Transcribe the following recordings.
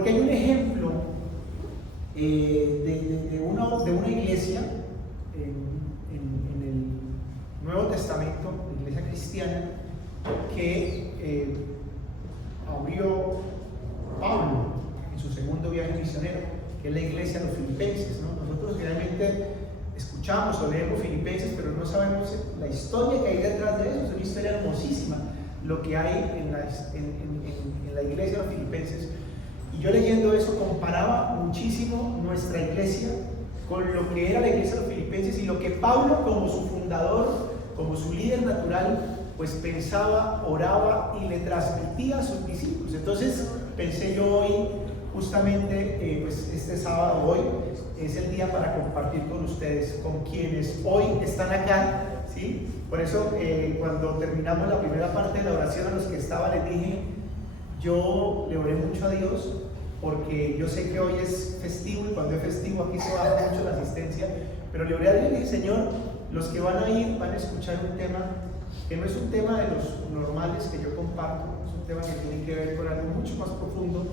porque hay un ejemplo de una iglesia en el Nuevo Testamento, la iglesia cristiana, que abrió Pablo en su segundo viaje misionero, que es la iglesia de los filipenses, ¿no? Nosotros realmente escuchamos o leemos Filipenses, pero no sabemos la historia que hay detrás de eso. Es una historia hermosísima lo que hay en la iglesia de los Filipenses. Y yo leyendo eso comparaba muchísimo nuestra iglesia con lo que era la iglesia de los Filipenses y lo que Pablo, como su fundador, como su líder natural, pues pensaba, oraba y le transmitía a sus discípulos. Entonces pensé yo hoy, justamente pues este sábado, hoy es el día para compartir con ustedes, con quienes hoy están acá, ¿sí? Por eso cuando terminamos la primera parte de la oración, a los que estaban les dije, yo le oré mucho a Dios, porque yo sé que hoy es festivo y cuando es festivo aquí se baja mucho la asistencia, pero le oré a Dios y dije, Señor, los que van a ir van a escuchar un tema que no es un tema de los normales que yo comparto, es un tema que tiene que ver con algo mucho más profundo,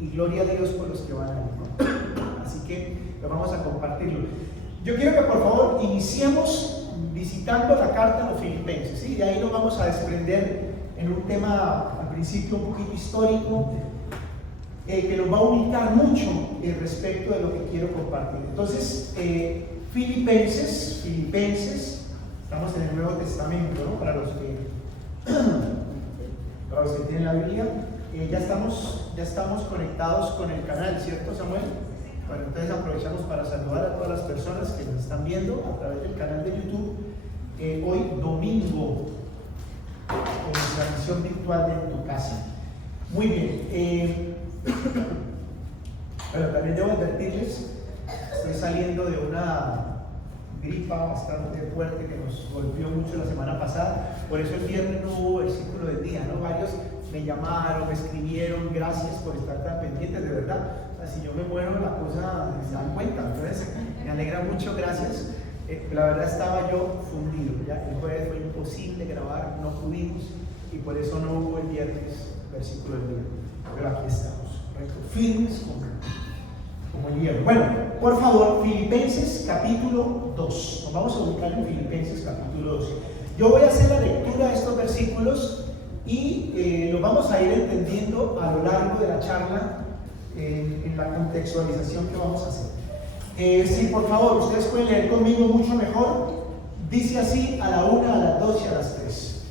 y gloria a Dios por los que van a ir, ¿no? Así que vamos a compartirlo. Yo quiero que por favor iniciemos visitando la carta a los Filipenses, ¿sí? De ahí nos vamos a desprender en un tema al principio un poquito histórico, que nos va a ubicar mucho respecto de lo que quiero compartir. Entonces, Filipenses, estamos en el Nuevo Testamento, ¿no? Para los que tienen la Biblia, ya estamos conectados con el canal, ¿cierto, Samuel? Bueno, entonces aprovechamos para saludar a todas las personas que nos están viendo a través del canal de YouTube. Hoy domingo, con transmisión virtual de tu casa. Muy bien. Bueno, también debo advertirles, estoy saliendo de una gripa bastante fuerte que nos golpeó mucho la semana pasada, por eso el viernes no hubo versículo del día, ¿no? Varios me llamaron, me escribieron, gracias por estar tan pendientes, de verdad. O sea, si yo me muero, la cosa se dan cuenta, entonces me alegra mucho, gracias. La verdad estaba yo fundido, ya el jueves fue imposible grabar, no pudimos, y por eso no hubo el viernes versículo del día, pero aquí estamos, firmes como el hierro. Bueno, por favor, Filipenses capítulo 2. Nos vamos a ubicar en Filipenses capítulo 2. Yo voy a hacer la lectura de estos versículos y los vamos a ir entendiendo a lo largo de la charla en la contextualización que vamos a hacer. Sí, por favor, ustedes pueden leer conmigo mucho mejor. Dice así a la 1, a las 2 y a las 3.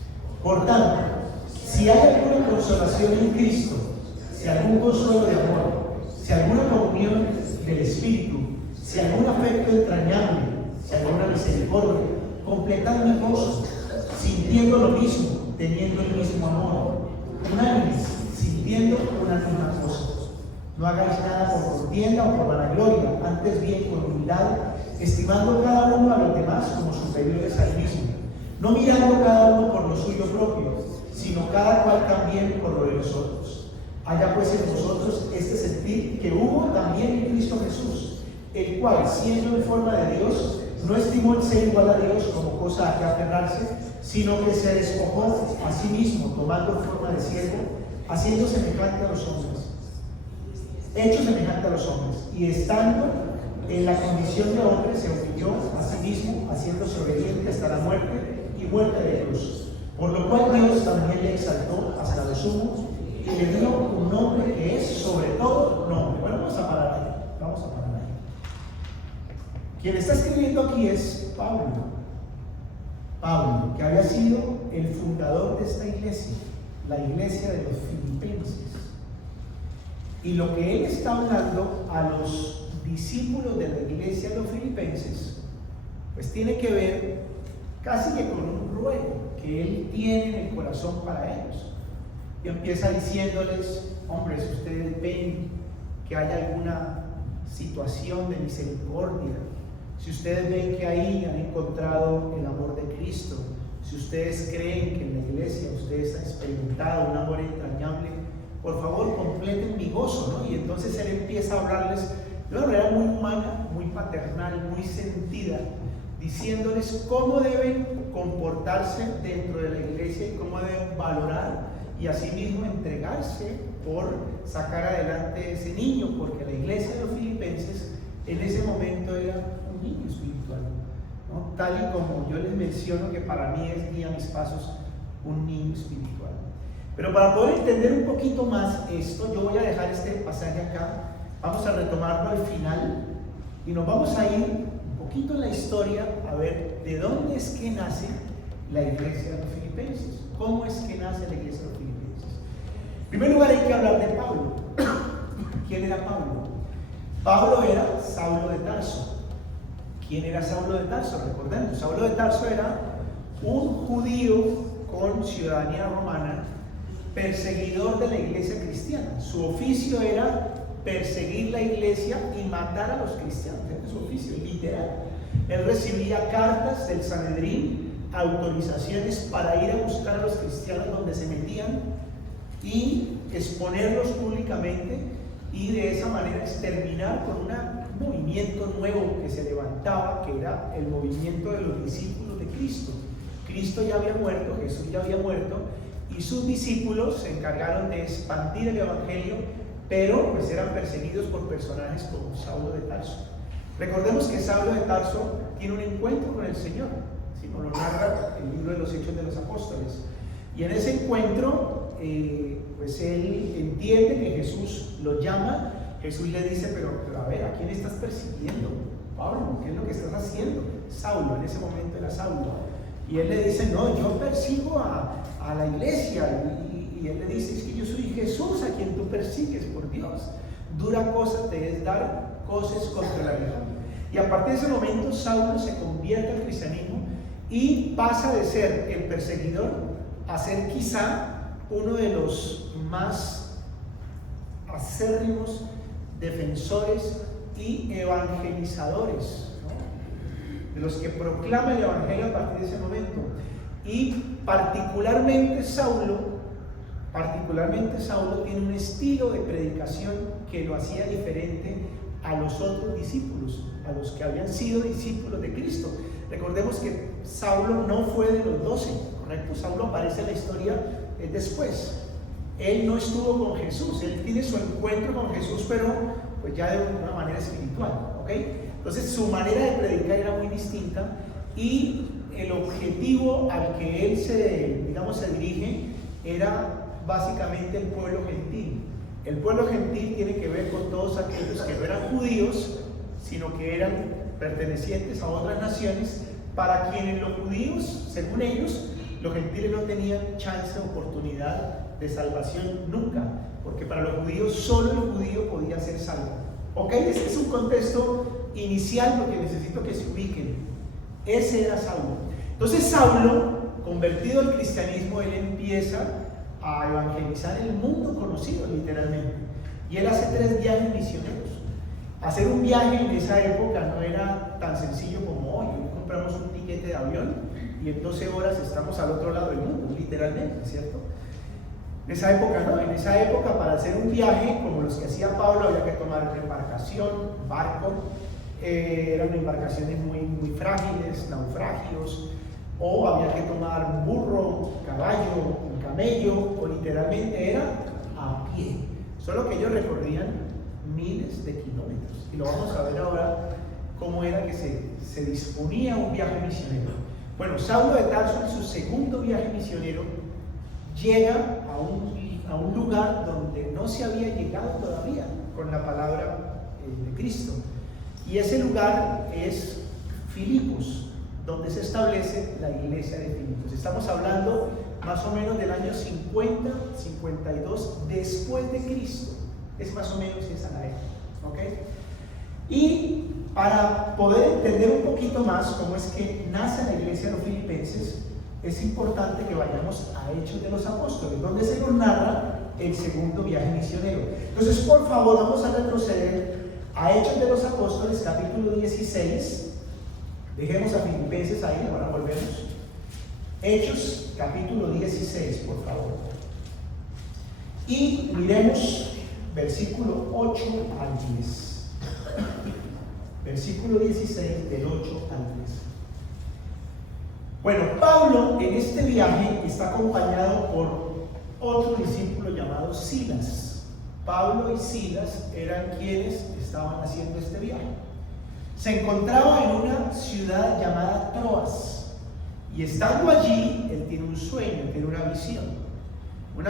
Por tanto, si hay alguna consolación en Cristo, si algún consuelo de amor, si alguna comunión del Espíritu, si algún afecto entrañable, si alguna misericordia, completad mi gozo, sintiendo lo mismo, teniendo el mismo amor, unánimes, sintiendo una misma cosa. No hagáis nada por contienda o por vanagloria, antes bien con humildad, estimando cada uno a los demás como superiores al mismo, no mirando cada uno por lo suyo propio, sino cada cual también por lo de los otros. Haya pues en vosotros este sentir que hubo también en Cristo Jesús, el cual, siendo en forma de Dios, no estimó el ser igual a Dios como cosa a que aferrarse, sino que se despojó a sí mismo, tomando forma de siervo, haciendo semejante a los hombres, hecho semejante a los hombres, y estando en la condición de hombre, se humilló a sí mismo, haciéndose obediente hasta la muerte y muerte de cruz. Por lo cual Dios también le exaltó hasta lo sumo y le dio un nombre que es sobre todo nombre. Bueno, vamos a parar ahí. Quien está escribiendo aquí es Pablo, que había sido el fundador de esta iglesia, la iglesia de los Filipenses. Y lo que él está hablando a los discípulos de la iglesia de los Filipenses, pues tiene que ver casi que con un ruego que él tiene en el corazón para ellos. Y empieza diciéndoles, hombres, si ustedes ven que hay alguna situación de misericordia, si ustedes ven que ahí han encontrado el amor de Cristo, si ustedes creen que en la iglesia ustedes han experimentado un amor entrañable, por favor completen mi gozo, ¿no? Y entonces él empieza a hablarles de una manera muy humana, muy paternal, muy sentida, diciéndoles cómo deben comportarse dentro de la iglesia y cómo deben valorar y asimismo entregarse por sacar adelante ese niño, porque la iglesia de los filipenses en ese momento era un niño espiritual, ¿no? Tal y como yo les menciono que para mí es guía mis pasos un niño espiritual. Pero para poder entender un poquito más esto, yo voy a dejar este pasaje acá, vamos a retomarlo al final y nos vamos a ir un poquito en la historia a ver de dónde es que nace la iglesia de los filipenses, cómo es que nace la iglesia de los filipenses. En primer lugar hay que hablar de Pablo. ¿Quién era Pablo? Pablo era Saulo de Tarso. ¿Quién era Saulo de Tarso? Recordemos, Saulo de Tarso era un judío con ciudadanía romana, perseguidor de la iglesia cristiana. Su oficio era perseguir la iglesia y matar a los cristianos. Era su oficio, literal. Él recibía cartas del Sanedrín, autorizaciones para ir a buscar a los cristianos donde se metían y exponerlos públicamente y de esa manera exterminar con un movimiento nuevo que se levantaba, que era el movimiento de los discípulos de Cristo. Cristo ya había muerto, Jesús ya había muerto, y sus discípulos se encargaron de expandir el evangelio, pero pues eran perseguidos por personajes como Saulo de Tarso. Recordemos que Saulo de Tarso tiene un encuentro con el Señor, si nos lo narra el libro de los Hechos de los Apóstoles, y en ese encuentro pues él entiende que Jesús lo llama. Jesús le dice, pero a ver, ¿a quién estás persiguiendo? Pablo, ¿qué es lo que estás haciendo? Saulo, en ese momento era Saulo. Y él le dice, no, yo persigo a la iglesia. Y él le dice, es que yo soy Jesús a quien tú persigues, por Dios. Dura cosa te es dar cosas contra la vida. Y a partir de ese momento, Saulo se convierte al cristianismo y pasa de ser el perseguidor a ser quizá uno de los más acérrimos defensores y evangelizadores, ¿no? De los que proclaman el evangelio a partir de ese momento. Y particularmente Saulo tiene un estilo de predicación que lo hacía diferente a los otros discípulos, a los que habían sido discípulos de Cristo. Recordemos que Saulo no fue de los 12, ¿correcto? Saulo aparece en la historia después. Él no estuvo con Jesús, él tiene su encuentro con Jesús, pero pues ya de una manera espiritual, ¿ok? Entonces su manera de predicar era muy distinta y el objetivo al que él se dirige era básicamente el pueblo gentil. El pueblo gentil tiene que ver con todos aquellos que no eran judíos, sino que eran pertenecientes a otras naciones, para quienes los judíos, según ellos, los gentiles no tenían chance o oportunidad de salvación nunca, porque para los judíos solo el judío podía ser salvo. Ok, ese es un contexto inicial porque necesito que se ubiquen. Ese era Saulo. Entonces Saulo, convertido al cristianismo, él empieza a evangelizar el mundo conocido, literalmente. Y él hace 3 viajes misioneros. Hacer un viaje en esa época no era tan sencillo como hoy. Hoy compramos un tiquete de avión y en 12 horas estamos al otro lado del mundo, literalmente, ¿cierto? En esa época no, en esa época para hacer un viaje como los que hacía Pablo había que tomar una embarcación, barco, eran embarcaciones muy frágiles, naufragios, o había que tomar un burro, un caballo, un camello, o literalmente era a pie. Solo que ellos recorrían miles de kilómetros, y lo vamos a ver ahora cómo era que se disponía un viaje misionero. Bueno, Saulo de Tarso en su segundo viaje misionero llega a un lugar donde no se había llegado todavía con la palabra de Cristo, y ese lugar es Filipos, donde se establece la iglesia de Filipos. Estamos hablando más o menos del año 50, 52 después de Cristo. Es más o menos esa la época, ¿ok? Y para poder entender un poquito más cómo es que nace la iglesia de los filipenses, es importante que vayamos a Hechos de los Apóstoles, donde se nos narra el segundo viaje misionero. Entonces, por favor, vamos a retroceder a Hechos de los Apóstoles, capítulo 16. Dejemos a Filipenses ahí, ahora volvemos. Hechos, capítulo 16, por favor. Y miremos versículo 8 al 10. Versículo 16, del 8 al 10. Bueno, Pablo en este viaje está acompañado por otro discípulo llamado Silas. Pablo y Silas eran quienes estaban haciendo este viaje. Se encontraba en una ciudad llamada Troas, y estando allí, él tiene un sueño, tiene una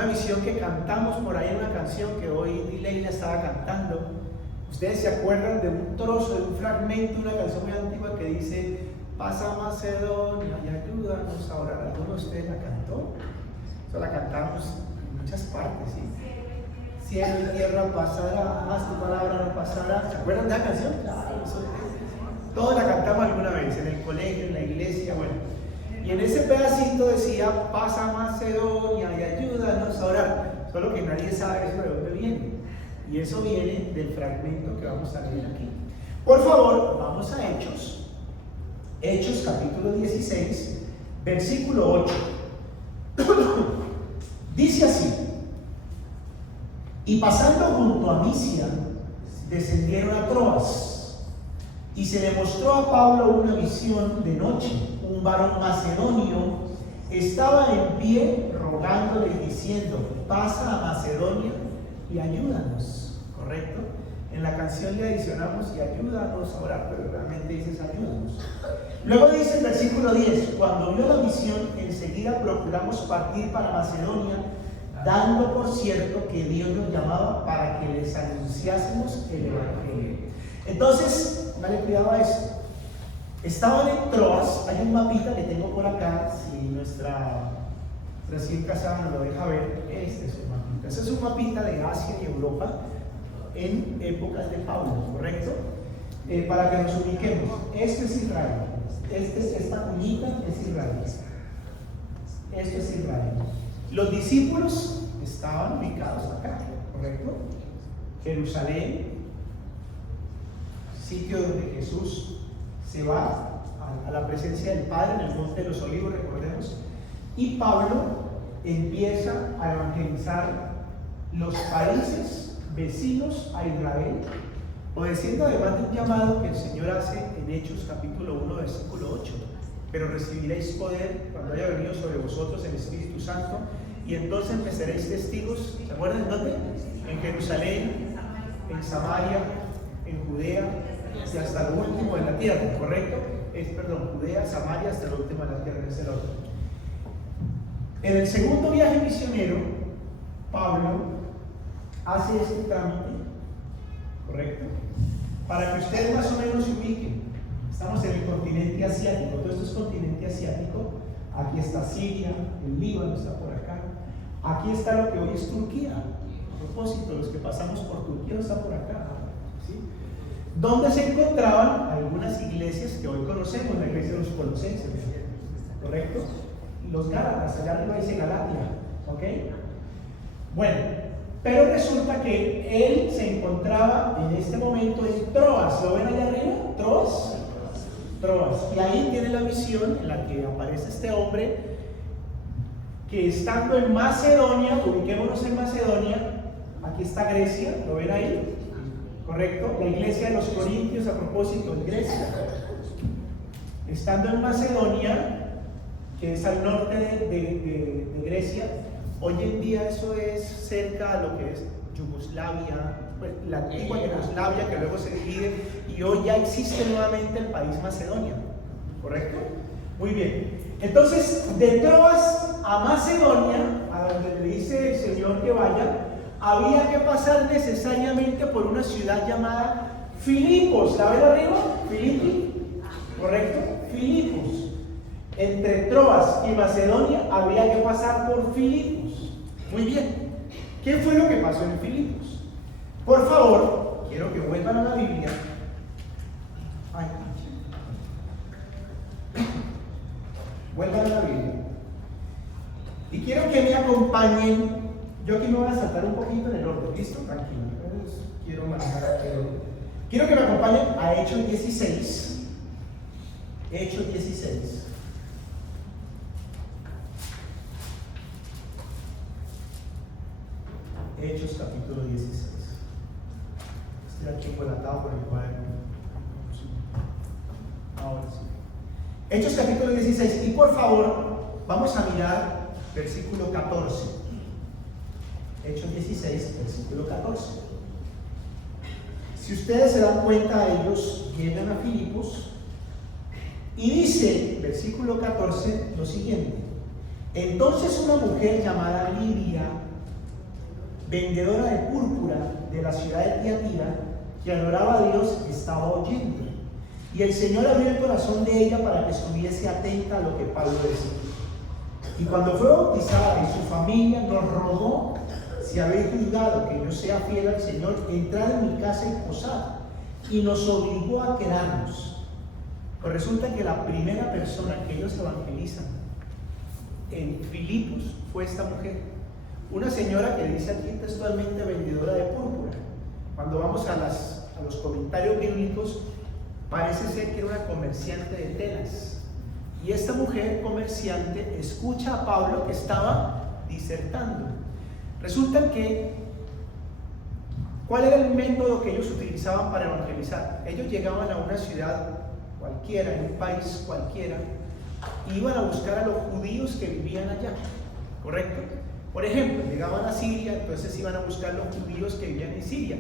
visión que cantamos por ahí en una canción que hoy Leila estaba cantando. Ustedes se acuerdan de un trozo, de un fragmento, una canción muy antigua que dice: pasa Macedonia y ayúdanos a orar. ¿Alguno de ustedes la cantó? Eso la cantamos en muchas partes, ¿sí? Cielo y tierra pasará, más tu palabra no pasará. ¿Se acuerdan de la canción? Claro, todos la cantamos alguna vez, en el colegio, en la iglesia, bueno. Y en ese pedacito decía: pasa Macedonia y ayúdanos a orar. Solo que nadie sabe eso de dónde viene. Y eso viene del fragmento que vamos a leer aquí. Por favor, vamos a Hechos. Hechos capítulo 16, versículo 8. Dice así: y pasando junto a Misia, descendieron a Troas. Y se le mostró a Pablo una visión de noche. Un varón macedonio estaba en pie rogándole y diciendo: pasa a Macedonia y ayúdanos. ¿Correcto? En la canción le adicionamos y ayúdanos a orar, pero realmente dices ayúdanos. Luego dice el versículo 10: cuando vio la visión, enseguida procuramos partir para Macedonia, dando por cierto que Dios nos llamaba para que les anunciásemos el evangelio. Entonces, dale cuidado a eso. Estaban en Troas. Hay un mapita que tengo por acá, si nuestra recién casada nos lo deja ver. Este es un mapita. Este es un mapita de Asia y Europa en épocas de Pablo, ¿correcto? Para que nos ubiquemos. Este es Israel. Esta cuñita es Israel. Esto es Israel. Los discípulos estaban ubicados acá, ¿correcto? Jerusalén, sitio donde Jesús se va a la presencia del Padre en el Monte de los Olivos, recordemos. Y Pablo empieza a evangelizar los países vecinos a Israel, obedeciendo además de un llamado que el Señor hace en Hechos capítulo 1 versículo 8: pero recibiréis poder cuando haya venido sobre vosotros el Espíritu Santo, y entonces empezaréis testigos. ¿Se acuerdan dónde? En Jerusalén, en Samaria, en Judea y hasta lo último de la tierra, ¿correcto? Judea, Samaria, hasta lo último de la tierra, es el otro. En el segundo viaje misionero, Pablo hace este trámite, ¿correcto? Para que ustedes más o menos se ubiquen. Estamos en el continente asiático, todo esto es continente asiático. Aquí está Siria, el Líbano está por acá. Aquí está lo que hoy es Turquía. A propósito, los que pasamos por Turquía no están por acá, ¿sí? Donde se encontraban algunas iglesias que hoy conocemos, la iglesia de los Colosenses, ¿correcto? Los Gálatas, allá arriba dice Galatia, ¿ok? Bueno, pero resulta que él se encontraba en este momento en Troas. ¿Lo ven allá arriba? ¿Troas? Troas. Y ahí tiene la visión en la que aparece este hombre que, estando en Macedonia, ubiquémonos en Macedonia, aquí está Grecia, ¿lo ven ahí? ¿Correcto? La iglesia de los Corintios, a propósito, en Grecia. Estando en Macedonia, que es al norte de Grecia, hoy en día eso es cerca a lo que es Yugoslavia, pues, la antigua Yugoslavia, que luego se divide, y hoy ya existe nuevamente el país Macedonia, ¿correcto? Muy bien. Entonces, de Troas a Macedonia, a donde le dice el Señor que vaya, había que pasar necesariamente por una ciudad llamada Filipos. ¿La ven arriba? Filipi, ¿correcto? Filipos. Entre Troas y Macedonia había que pasar por Filipos. Muy bien. ¿Qué fue lo que pasó en Filipos? Por favor, quiero que vuelvan a la Biblia. Ay, vuelvan a la Biblia. Y quiero que me acompañen. Yo aquí me voy a saltar un poquito en el orden, ¿listo? Tranquilo. Quiero manejar aquí el orden. Quiero que me acompañen a Hechos 16. Hechos 16. Hechos capítulo 16. Estoy aquí embolatado por el cuaderno. Ahora sí. Hechos capítulo 16. Y por favor, vamos a mirar versículo 14. Hechos 16, versículo 14. Si ustedes se dan cuenta, ellos llegan a Filipos y dice, versículo 14, lo siguiente: entonces una mujer llamada Lidia, vendedora de púrpura de la ciudad de Tiatira, que adoraba a Dios, estaba oyendo. Y el Señor abrió el corazón de ella para que estuviese atenta a lo que Pablo decía. Y cuando fue bautizada y su familia, nos rogó: si habéis juzgado que yo sea fiel al Señor, entrad en mi casa y posad. Y nos obligó a quedarnos. Pues resulta que la primera persona que ellos evangelizan en Filipos fue esta mujer, una señora que dice aquí textualmente vendedora de púrpura. Cuando vamos a los comentarios bíblicos, parece ser que era una comerciante de telas. Y esta mujer comerciante escucha a Pablo que estaba disertando. Resulta que, ¿cuál era el método que ellos utilizaban para evangelizar? Ellos llegaban a una ciudad cualquiera, en un país cualquiera, y iban a buscar a los judíos que vivían allá, ¿correcto? Por ejemplo, llegaban a Siria, entonces iban a buscar a los judíos que vivían en Siria.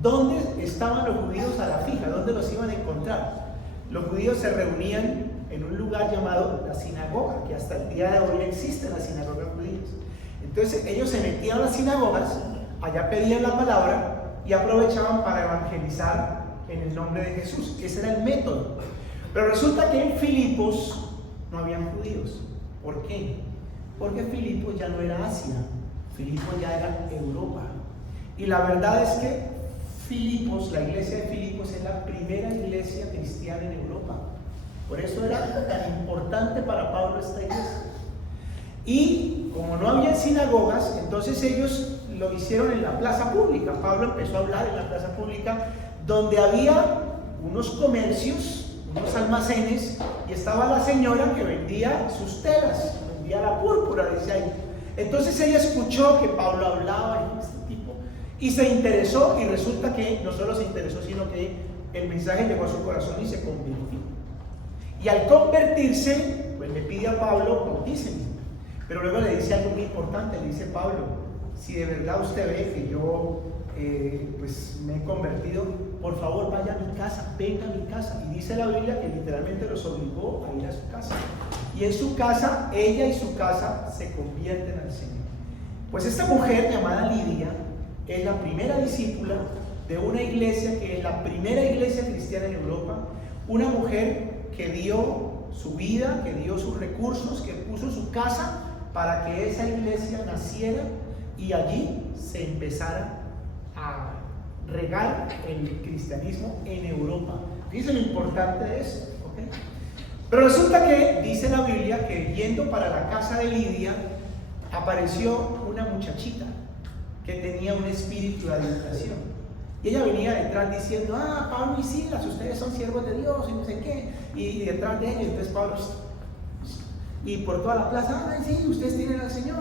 ¿Dónde estaban los judíos a la fija? ¿Dónde los iban a encontrar? Los judíos se reunían en un lugar llamado la sinagoga, que hasta el día de hoy existen las sinagogas judías. Entonces ellos se metían a las sinagogas, allá pedían la palabra y aprovechaban para evangelizar en el nombre de Jesús. Ese era el método. Pero resulta que en Filipos no habían judíos. ¿Por qué? Porque Filipos ya no era Asia, Filipos ya era Europa. Y la verdad es que Filipos, la iglesia de Filipos, es la primera iglesia cristiana en Europa. Por eso era tan importante para Pablo esta iglesia. Y como no había sinagogas, entonces ellos lo hicieron en la plaza pública. Pablo empezó a hablar en la plaza pública, donde había unos comercios, unos almacenes, y estaba la señora que vendía sus telas, vendía la púrpura, dice ahí. Entonces ella escuchó que Pablo hablaba y este tipo, y se interesó, y resulta que no solo se interesó, sino que el mensaje llegó a su corazón y se convirtió. Y al convertirse, pues le pide a Pablo: bautíceme. Pero luego le dice algo muy importante, le dice: Pablo, si de verdad usted ve que yo pues me he convertido, por favor vaya a mi casa, venga a mi casa. Y dice la Biblia que literalmente los obligó a ir a su casa. Y en su casa, ella y su casa se convierten al Señor. Pues esta mujer llamada Lidia es la primera discípula de una iglesia que es la primera iglesia cristiana en Europa. Una mujer que dio su vida, que dio sus recursos, que puso su casa para que esa iglesia naciera y allí se empezara a regar el cristianismo en Europa. Fíjense lo importante de eso, ¿ok? Pero resulta que dice la Biblia que yendo para la casa de Lidia apareció una muchachita que tenía un espíritu de adivinación. Y ella venía detrás diciendo: ah, Pablo y Silas, ustedes son siervos de Dios y no sé qué. Y detrás de ellos, entonces Pablo, y por toda la plaza: ay, sí, ustedes tienen al Señor.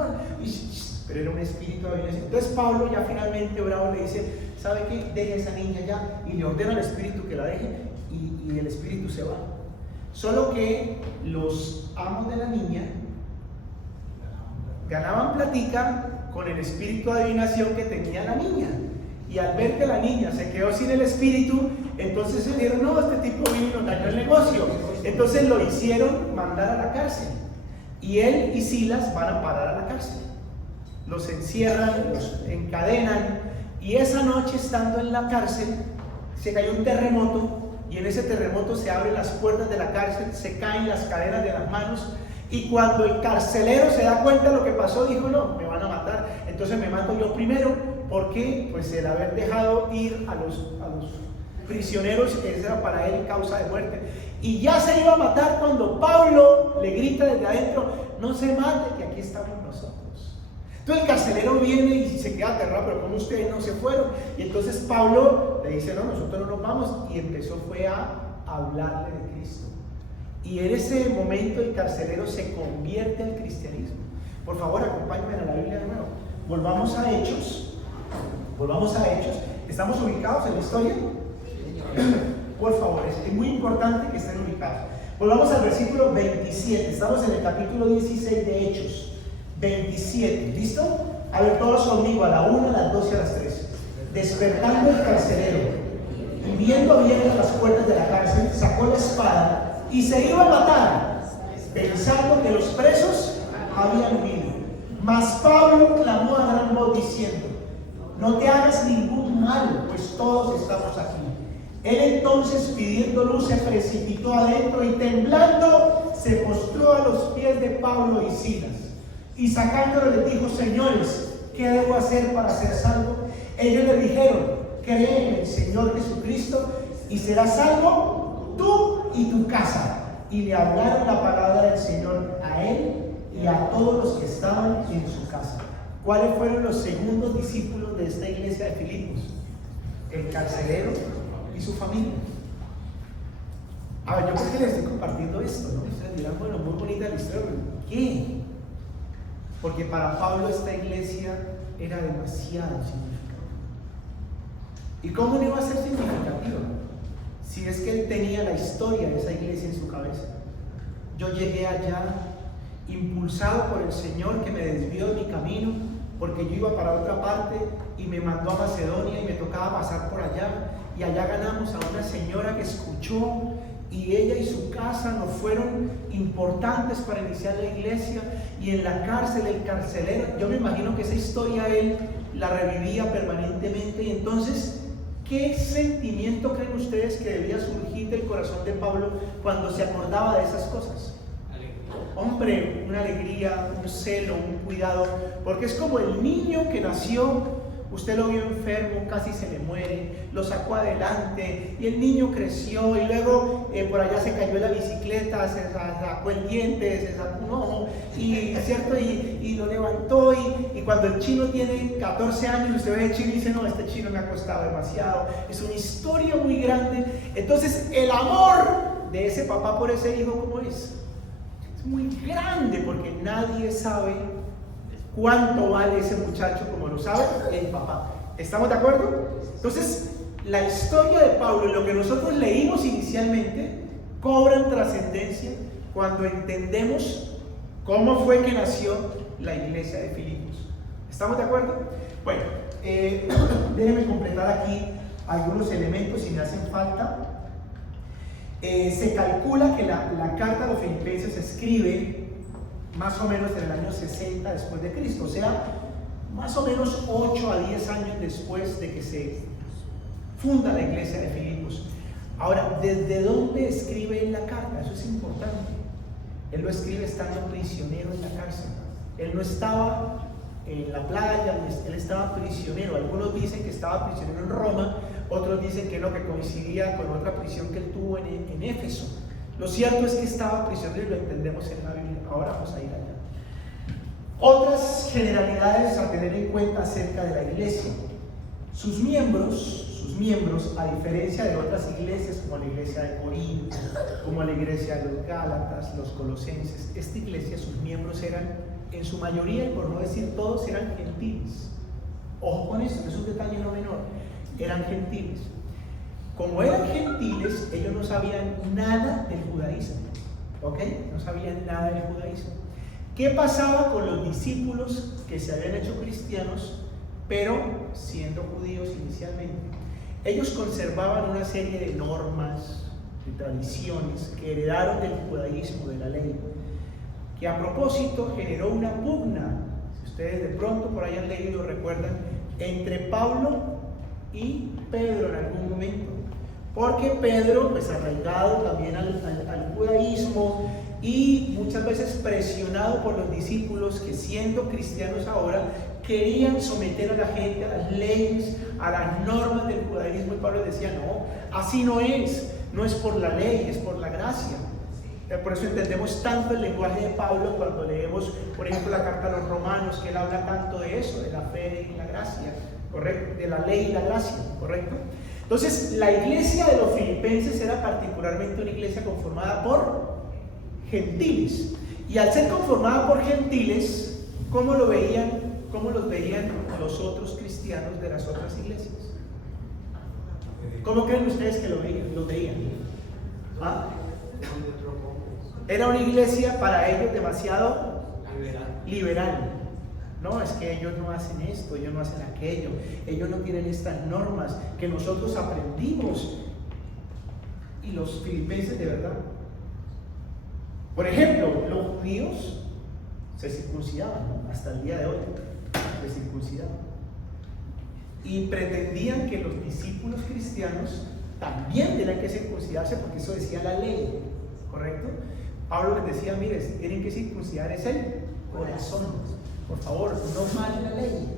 Pero era un espíritu de adivinación. Entonces Pablo ya finalmente bravo le dice: ¿sabe qué? Deje a esa niña ya. Y le ordena al espíritu que la deje, y el espíritu se va. Solo que los amos de la niña ganaban platica con el espíritu de adivinación que tenía la niña. Y al ver que la niña se quedó sin el espíritu, entonces se dieron: no, este tipo vino y nos dañó el negocio. Entonces lo hicieron mandar a la cárcel. Y él y Silas van a parar a la cárcel. Los encierran, los encadenan. Y esa noche, estando en la cárcel, se cayó un terremoto. Y en ese terremoto se abren las puertas de la cárcel, se caen las cadenas de las manos. Y cuando el carcelero se da cuenta de lo que pasó, dijo: no, me van a matar, entonces me mato yo primero. ¿Por qué? Pues el haber dejado ir a los prisioneros, esa era para él causa de muerte. Y ya se iba a matar cuando Pablo le grita desde adentro: no se mate, que aquí estamos nosotros. Entonces el carcelero viene y se queda aterrado: pero ¿cómo ustedes no se fueron? Y entonces Pablo le dice: no, nosotros no nos vamos. Y empezó fue a hablarle de Cristo. Y en ese momento el carcelero se convierte al cristianismo. Por favor, acompáñenme a la Biblia de nuevo. Volvamos a Hechos. ¿Estamos ubicados en la historia? Por favor, es muy importante que estén ubicados. Volvamos al versículo 27. Estamos en el capítulo 16 de Hechos. 27, ¿listo? A ver, todos conmigo, a la 1, a las 2 y a las 3. Despertando el carcelero y viendo abiertas las puertas de la cárcel, sacó la espada y se iba a matar, pensando que los presos habían huido. Mas Pablo clamó a gran voz diciendo: no te hagas ningún mal, pues todos estamos aquí. Él entonces, pidiendo luz, se precipitó adentro y temblando se postró a los pies de Pablo y Silas, y sacándolo les dijo: señores, ¿qué debo hacer para ser salvo? Ellos le dijeron: cree en el Señor Jesucristo y serás salvo tú y tu casa. Y le hablaron la palabra del Señor a él y a todos los que estaban en su casa. ¿Cuáles fueron los segundos discípulos de esta iglesia de Filipos? El carcelero y su familia. A ver, yo creo que les estoy compartiendo esto, ¿no? Ustedes dirán, bueno, muy bonita la historia, pero ¿qué? Porque para Pablo esta iglesia era demasiado significativa. ¿Y cómo no iba a ser significativa? Si es que él tenía la historia de esa iglesia en su cabeza. Yo llegué allá impulsado por el Señor, que me desvió de mi camino, porque yo iba para otra parte y me mandó a Macedonia y me tocaba pasar por allá, y allá ganamos a una señora que escuchó, y ella y su casa nos fueron importantes para iniciar la iglesia. Y en la cárcel, el carcelero, yo me imagino que esa historia él la revivía permanentemente. Y entonces, ¿qué sentimiento creen ustedes que debía surgir del corazón de Pablo cuando se acordaba de esas cosas? Hombre, una alegría, un celo, un cuidado, porque es como el niño que nació. Usted lo vio enfermo, casi se le muere, lo sacó adelante y el niño creció, y luego por allá se cayó en la bicicleta, se sacó el diente, se sacó un ojo, y, ¿cierto? Y lo levantó, y cuando el chino tiene 14 años, usted ve el chino y dice: no, este chino me ha costado demasiado. Es una historia muy grande. Entonces el amor de ese papá por ese hijo, ¿cómo es? Es muy grande, porque nadie sabe cuánto vale ese muchacho como lo sabe el papá. ¿Estamos de acuerdo? Entonces, la historia de Pablo y lo que nosotros leímos inicialmente cobran trascendencia cuando entendemos cómo fue que nació la iglesia de Filipos. ¿Estamos de acuerdo? Bueno, déjenme completar aquí algunos elementos si me hacen falta. Se calcula que la carta a los filipenses se escribe más o menos en el año 60 después de Cristo, o sea, más o menos 8 a 10 años después de que se funda la iglesia de Filipos. Ahora, ¿desde dónde escribe él la carta? Eso es importante. Él lo escribe estando prisionero en la cárcel. Él no estaba en la playa, él estaba prisionero. Algunos dicen que estaba prisionero en Roma, otros dicen que no, que coincidía con otra prisión que él tuvo en Éfeso. Lo cierto es que estaba prisionero y lo entendemos en la Biblia. Ahora vamos a ir allá. Otras generalidades a tener en cuenta acerca de la iglesia. Sus miembros, a diferencia de otras iglesias como la iglesia de Corinto, como la iglesia de los Gálatas, los Colosenses, esta iglesia, sus miembros eran, en su mayoría, y por no decir todos, eran gentiles. Ojo con esto, es un detalle no menor. Eran gentiles. Como eran gentiles, ellos no sabían nada del judaísmo. ¿Ok? No sabían nada del judaísmo. ¿Qué pasaba con los discípulos que se habían hecho cristianos, pero siendo judíos inicialmente? Ellos conservaban una serie de normas, de tradiciones que heredaron del judaísmo, de la ley, que a propósito generó una pugna, si ustedes de pronto por ahí han leído, recuerdan, entre Pablo y Pedro en algún momento. Porque Pedro, pues arraigado también al judaísmo y muchas veces presionado por los discípulos que, siendo cristianos ahora, querían someter a la gente a las leyes, a las normas del judaísmo, y Pablo decía: no, así no es por la ley, es por la gracia. Por eso entendemos tanto el lenguaje de Pablo cuando leemos, por ejemplo, la carta a los Romanos, que él habla tanto de eso, de la fe y la gracia, ¿correcto? De la ley y la gracia, ¿correcto? Entonces, la iglesia de los filipenses era particularmente una iglesia conformada por gentiles. Y al ser conformada por gentiles, ¿cómo los veían los otros cristianos de las otras iglesias? ¿Cómo creen ustedes que lo veían? ¿Ah? Era una iglesia para ellos demasiado liberal. No, es que ellos no hacen esto, ellos no hacen aquello, ellos no tienen estas normas que nosotros aprendimos. Y los filipenses de verdad. Por ejemplo, los judíos se circuncidaban, ¿no? Hasta el día de hoy se circuncidaban. Y pretendían que los discípulos cristianos también tenían que circuncidarse porque eso decía la ley, ¿correcto? Pablo les decía, mire, tienen que circuncidar es el corazón, por favor, no mal la ley.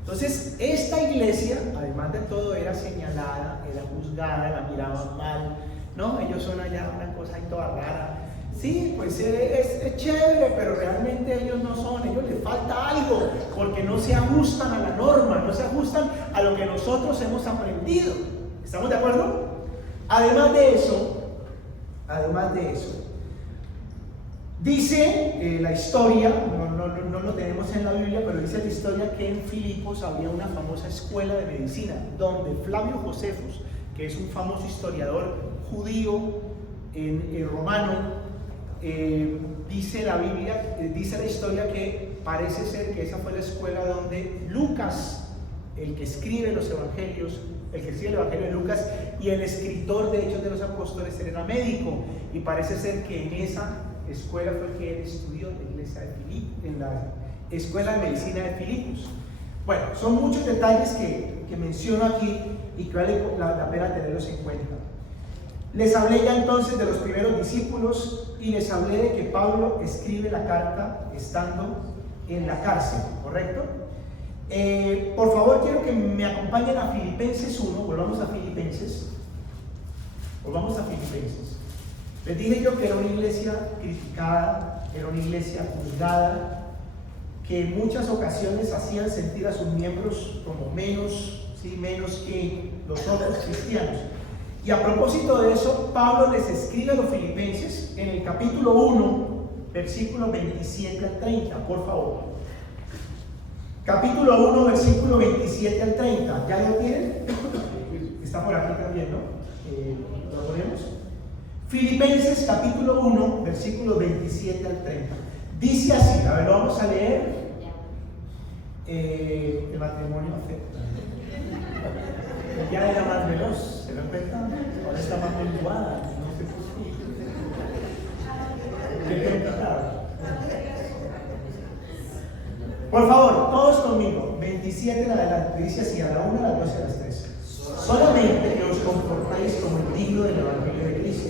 Entonces, esta iglesia, además de todo, era señalada, era juzgada, la miraban mal, ¿no? Ellos son allá una cosa ahí toda rara. Sí, pues es chévere, pero realmente ellos no son, ellos les falta algo, porque no se ajustan a la norma, no se ajustan a lo que nosotros hemos aprendido. ¿Estamos de acuerdo? Además de eso, dice la historia, no lo tenemos en la Biblia, pero dice la historia que en Filipos había una famosa escuela de medicina, donde Flavio Josefus, que es un famoso historiador judío romano, dice la Biblia, dice la historia que parece ser que esa fue la escuela donde Lucas, el que escribe los evangelios, el que escribe el evangelio de Lucas y el escritor de Hechos de los Apóstoles, él era médico, y parece ser que en esa escuela fue que él estudió en la escuela de medicina de Filipos. Bueno, son muchos detalles que menciono aquí y que vale la pena tenerlos en cuenta. Les hablé ya entonces de los primeros discípulos y les hablé de que Pablo escribe la carta estando en la cárcel, ¿correcto? Por favor, quiero que me acompañen a Filipenses 1, volvamos a Filipenses. Les dije yo que era una iglesia criticada, era una iglesia juzgada, que en muchas ocasiones hacían sentir a sus miembros como menos que los otros cristianos. Y a propósito de eso, Pablo les escribe a los filipenses en el capítulo 1, versículos 27 al 30, por favor. Capítulo 1, versículo 27 al 30. ¿Ya lo tienen? Está por aquí también, ¿no? ¿Lo ponemos? Filipenses capítulo 1, versículos 27 al 30. Dice así, a ver, lo vamos a leer. El matrimonio afecta. Ya era más veloz, ¿se lo cuenta? Ahora está más puntuada, no sé por qué. ¿Qué tengo que hablar? Por favor, todos conmigo, 27 en adelante, dice así, a la 1, a las 2 y a las 3. Solamente que os comportéis como el digno del Evangelio de Cristo,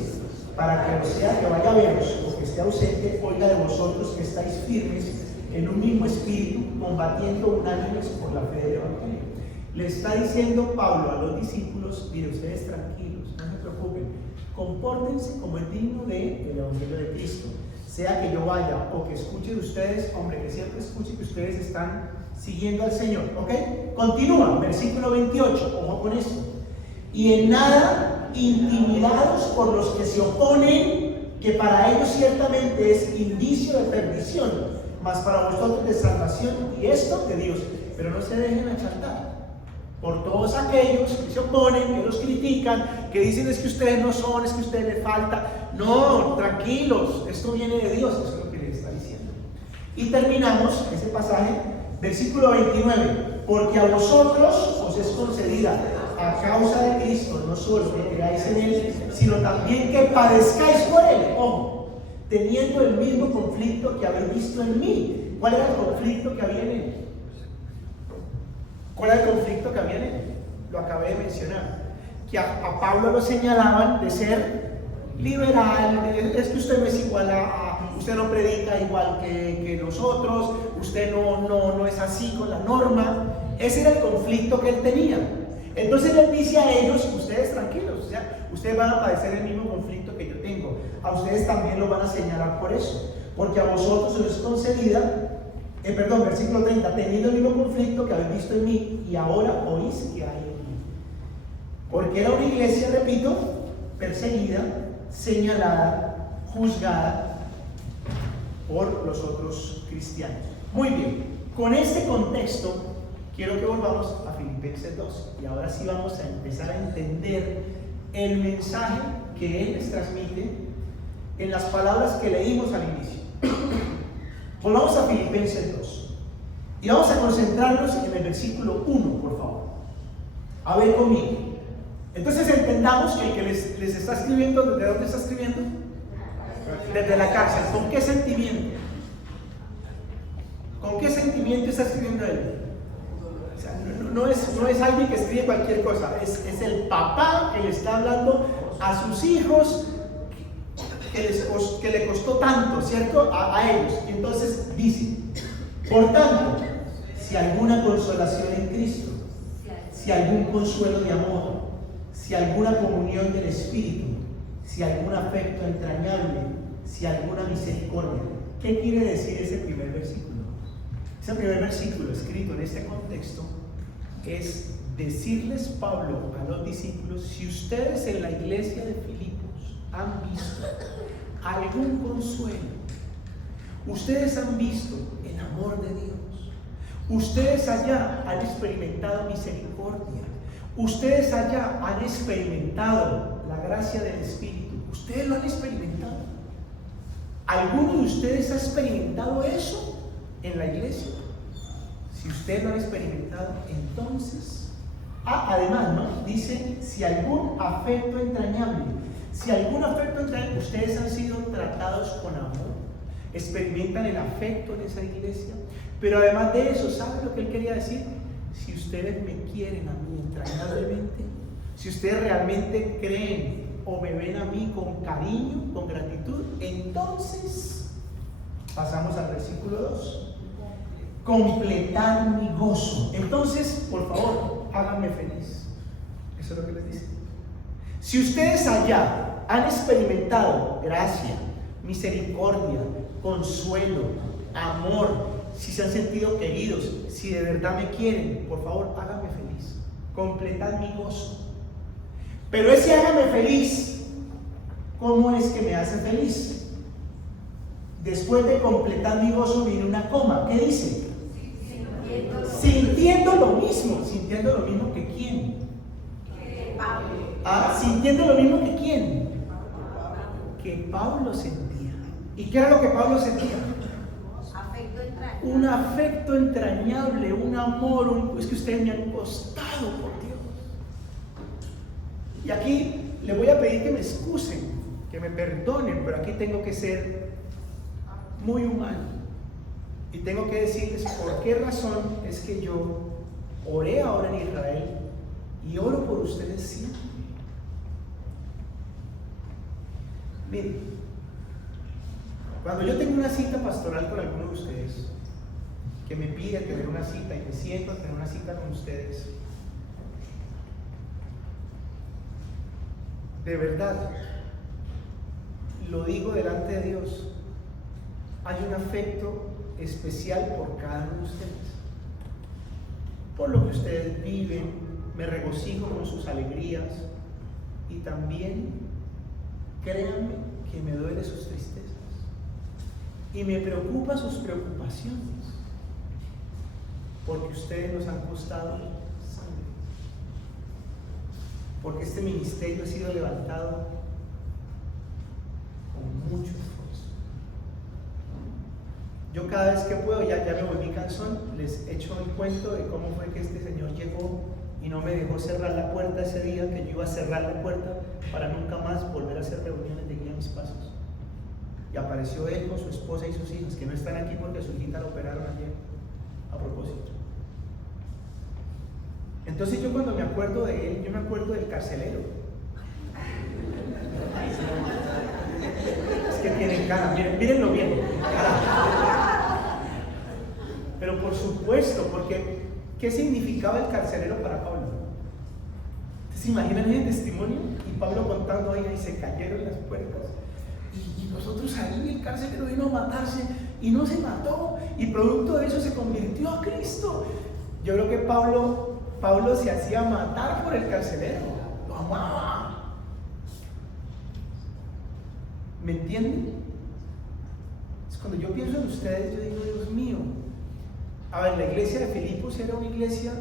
para que o sea que vaya a veros o que esté ausente, oiga de vosotros que estáis firmes en un mismo espíritu, combatiendo unánimes por la fe del Evangelio. Le está diciendo Pablo a los discípulos, mire, ustedes tranquilos, no se preocupen, compórtense como el digno del Evangelio de Cristo. Sea que yo vaya o que escuche de ustedes, hombre, que siempre escuche que ustedes están siguiendo al Señor, ¿ok? Continúa, versículo 28, ojo con esto. Y en nada intimidados por los que se oponen, que para ellos ciertamente es indicio de perdición, mas para vosotros de salvación, y esto de Dios. Pero no se dejen achantar por todos aquellos que se oponen, que los critican, que dicen es que ustedes no son, es que a ustedes les falta. No, tranquilos, esto viene de Dios, eso es lo que les está diciendo. Y terminamos ese pasaje, versículo 29, porque a vosotros os es concedida a causa de Cristo, no solo que creáis en Él, sino también que padezcáis por Él, ojo, teniendo el mismo conflicto que habéis visto en mí. ¿Cuál era el conflicto que había en Él? ¿Cuál era el conflicto que había en Él? Lo acabé de mencionar, que a Pablo lo señalaban de ser liberal, es que usted no es igual usted no predica igual que nosotros, usted no es así con la norma. Ese era el conflicto que él tenía. Entonces él dice a ellos, ustedes tranquilos, o sea, ustedes van a padecer el mismo conflicto que yo tengo, a ustedes también lo van a señalar por eso, porque a vosotros os es concedida, versículo 30, teniendo el mismo conflicto que habéis visto en mí y ahora oís que hay en mí. Porque era una iglesia, repito, perseguida, señalada, juzgada por los otros cristianos. Muy bien, con este contexto quiero que volvamos a Filipenses 2 y ahora sí vamos a empezar a entender el mensaje que él les transmite en las palabras que leímos al inicio. Volvamos a Filipenses 2. Y vamos a concentrarnos en el versículo 1, por favor. A ver conmigo. Entonces entendamos que el que les está escribiendo, ¿desde dónde está escribiendo? Desde la cárcel. ¿Con qué sentimiento? ¿Con qué sentimiento está escribiendo él? O sea, no es alguien que escribe cualquier cosa, es el papá que le está hablando a sus hijos que le costó tanto, ¿cierto? A ellos. Y entonces dice: por tanto, si alguna consolación en Cristo, si algún consuelo de amor, si alguna comunión del Espíritu, si algún afecto entrañable, si alguna misericordia. ¿Qué quiere decir ese primer versículo? Ese primer versículo escrito en este contexto es decirles Pablo a los discípulos: si ustedes en la iglesia de Filipos han visto algún consuelo, ustedes han visto el amor de Dios, ustedes allá han experimentado misericordia, ustedes allá han experimentado la gracia del Espíritu, ustedes lo han experimentado. ¿Alguno de ustedes ha experimentado eso en la iglesia? Si ustedes lo han experimentado, entonces, además, ¿no? Dice: si algún afecto entrañable, si algún afecto entrañable, ustedes han sido tratados con amor, experimentan el afecto en esa iglesia. Pero además de eso, ¿saben lo que él quería decir? Si ustedes me quieren a mí entrañablemente, si ustedes realmente creen o me ven a mí con cariño, con gratitud, entonces pasamos al versículo 2. Completar mi gozo. Entonces, por favor, háganme feliz. Eso es lo que les dice. Si ustedes allá han experimentado gracia, misericordia, consuelo, amor, si se han sentido queridos, si de verdad me quieren, por favor, háganme feliz. Completar mi gozo. Pero ese hágame feliz, ¿cómo es que me hace feliz? Después de completar mi gozo viene una coma. ¿Qué dice? Sintiendo lo mismo. ¿Sintiendo lo mismo que quién? ¿Sintiendo lo mismo que quién? Que Pablo sentía. ¿Y qué era lo que Pablo sentía? Un afecto entrañable, un amor, es que ustedes me han costado, por Dios. Y aquí le voy a pedir que me excusen, que me perdonen, pero aquí tengo que ser muy humano. Y tengo que decirles por qué razón es que yo oré ahora en Israel y oro por ustedes siempre. Miren, cuando yo tengo una cita pastoral con alguno de ustedes, que me pide tener una cita y me siento a tener una cita con ustedes, de verdad, lo digo delante de Dios, hay un afecto especial por cada uno de ustedes, por lo que ustedes viven. Me regocijo con sus alegrías y también, créanme, que me duele sus tristezas y me preocupa sus preocupaciones, porque ustedes nos han costado sangre, porque este ministerio ha sido levantado con mucho esfuerzo. Yo cada vez que puedo, ya me volví cansón, les echo el cuento de cómo fue que este señor llegó y no me dejó cerrar la puerta ese día, que yo iba a cerrar la puerta para nunca más volver a hacer reuniones de Guía Mis Pasos. Y apareció él con su esposa y sus hijas, que no están aquí porque su hijita la operaron ayer, a propósito. Entonces yo cuando me acuerdo de él, yo me acuerdo del carcelero. Es que tienen cara, mírenlo bien. Pero por supuesto, porque ¿qué significaba el carcelero para Pablo? ¿Se imaginan el testimonio? Y Pablo contando ahí, y se cayeron las puertas. Y nosotros ahí, el carcelero vino a matarse y no se mató. Y producto de eso se convirtió a Cristo. Yo creo que Pablo se hacía matar por el carcelero. Lo amaba. ¿Me entienden? Es cuando yo pienso en ustedes, yo digo, Dios mío. A ver, la iglesia de Filipos era una iglesia